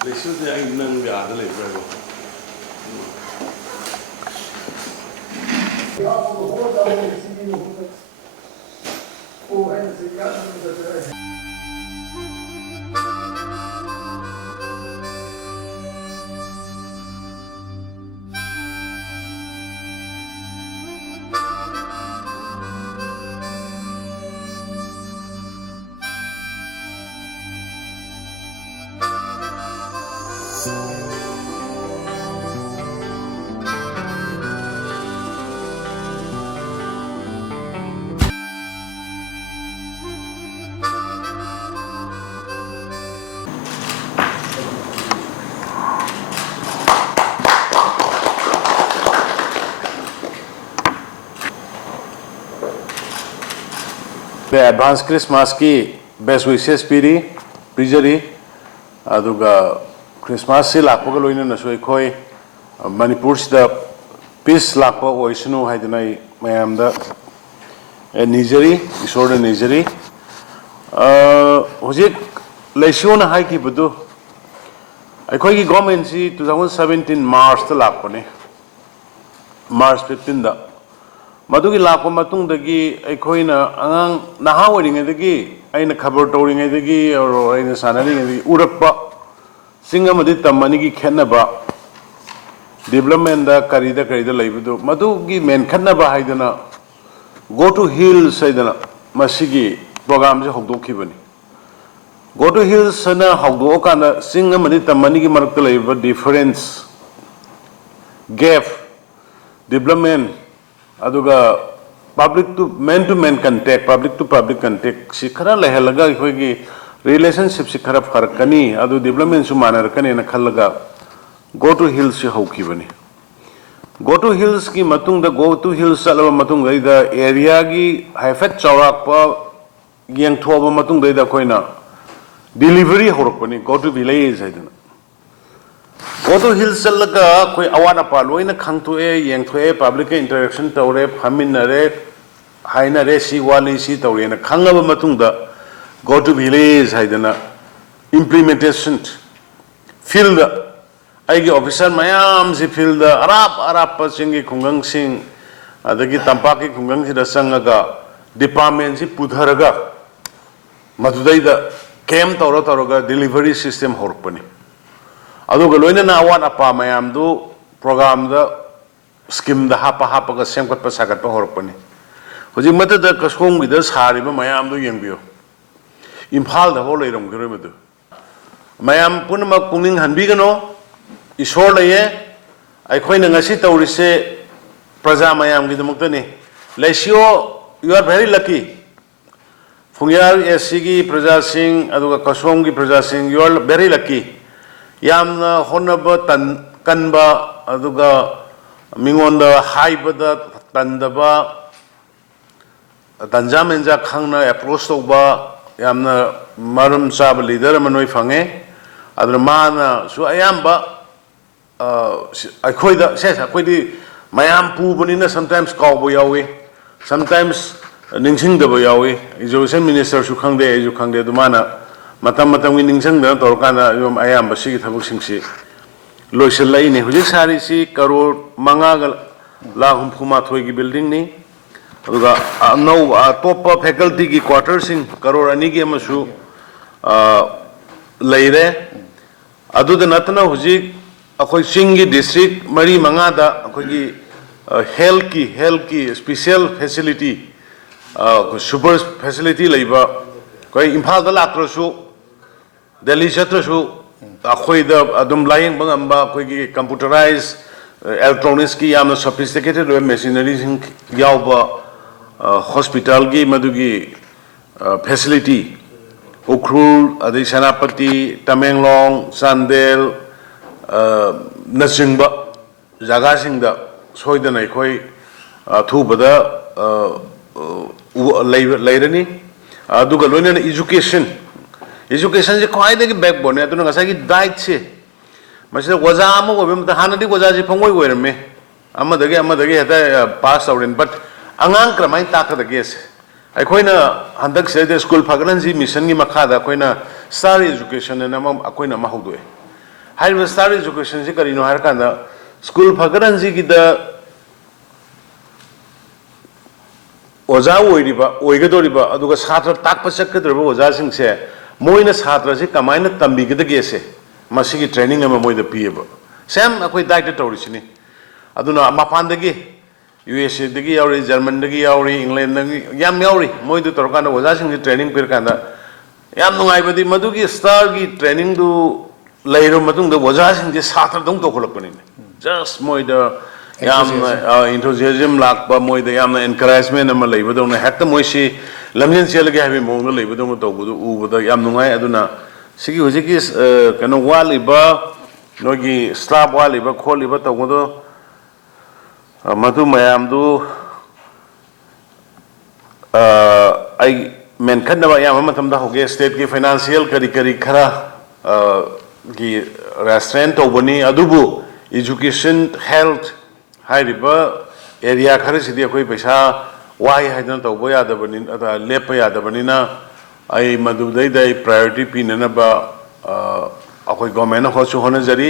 Leisude ay nang gada leibra. The advanced Christmas ki best wishes prijari aduga Christmas si lakpa ka loina na so ikhoy Manipur sida peace lakpa oisnu haidnai mayam da nijari isor nijari hojik leishona hai ki budu aikhoy ki government si 2017 March ta lakpa ne March 15 da Madugi lakpa matung dagi aikhoina angang naha oringa dagi aina khabar tawringa dagi or aina sanari dagi urakpa singa madi tamani gi khenaba development da karida laibudu madugi men khenaba haidana go to hills haidana masigi program je hogdokhibani go to hills sana hogdo kana singa madi tamani gi marakta laiba difference gap development aduga public to man contact public to public contact si khara lehalaga khoigi relationship si khara farkani adu development su manarakani na khalaga go to hills si hokibani go to hills ki matung da go to hills salaba matung da area gi haifet chawrak pa gyang thoba matung da koina delivery horokani go to village haidana go to hills salaga koi awana pa loina khangtu e yang thoe public interaction tawre phaminare hainare si wali si tawre na khangaba matungda go to village haidana implementation field aigi officer mayam si field arap pa singi khungang sing adagi tampaki khungang si da sangaga department si pudharaga madudai da camp tawra delivery system horpani aduga loinana awan apa mayam du program da scheme da hapa ga semkat pa sagat pa horpani hojik mata da kasong bi da sari ba mayam du yengbiyo imphal da holai rom gre madu mayam punma pukning hanthabiganu eshwor laye aikhoina ngasi tawrise praja mayam gi damakta ni leisio you are very lucky fungyar SC gi praja sing aduga kasong gi praja sing you are very lucky yamna honaba tan kanba aduga mingonda haibada tandaba tanjamenja khangna approach tawba yamna marum chaba leader manoi phange adra mana su ayamba aikhoida sesa koidi mayam pubunina sometimes kawbo yawi sometimes ningsingdaba yawi education minister su khangde eju khangde dumana matam gi ningsang da torkana yom ayam basi thabuk singsi loiselai ne hujik sari si karor manga la humphuma thoi gi building ni aduga no top faculty gi quarters sing karor ani gi amasu leire adu da natna hujik akhoi singi district mari manga da akhoi gi health ki special facility super facility leiba koi imphal da latrosu Delhi Chatrashu, Akoida, Adam Lying Bangamba, computerized electronics, yam sophisticated machineries in Yauba hospital, Madugi facility, Ukrul, Adi Sanapati, Tamenglong, Sandel, Nasingba, Zagasingda, Soidan Akoi, Tubada, Lairani, Dugalunian education is quite a backbone. I don't know, I died. Myself was a woman, the Hanadi was as if I me. Amadagi had passed out in, but Angankra might talk the guess. I coina Handak said the school Pagalanzi, Missani Makada, Coina, star education, and Akoina Mahudwe. HYBE star education से करीनो हर कांदा school फगरन जी की the ओजा ओइरिबा ओइगदोरिबा अदुगा छात्र ताकप चक्कदरबा ओजा सिंगसे Moina छात्र से कमाइना तंबिगदगे से मसिगी training अमा मोइदा पियबा सेम अखोइ दाइट तौरिसिनी अदुना मपानदगी यूएसए दगी यावरी जर्मन दगी यावरी इंग्लैंड दगी याम यावरी मोइदु तौरकांदा ओजा सिंग ट्रेनिंग पिरकांदा याम नुंगाइबदी मदुगी स्टार की ट्रेनिंग दु लैरो मतुंग द ओजा सिंग जे छात्र दंग तोखलकपनी जस्ट मोइदा याम इंथुजियाज्म लाकबा मोइदा याम एनकरेजमेंट अमा लैबदोंना हेक्ता मोइसि लमजेन चेलगे हाबि मोंग लैबदोंना तौबदु उबदा याम नुंगाइ अदुना सिगी हुजिकी कनो वालिबा नोगी स्टाफ वालिबा खोलिबा तौबदो मधु मयामदु आई मेनखनबा याम मतमदा होगे स्टेट की फाइनेंशियल करी करी खरा की रेस्टोरेंट तौबनी अदुबु एजुकेशन हेल्थ हाइरिबा एरिया खरा सिदी अखोइ पैसा वाइ हाइदन तौबो यादबनी लेप यादबनीना आई मधुदैदा प्रायोरिटी पिननबा अखोइ गवर्नमेंट होसु होनजरी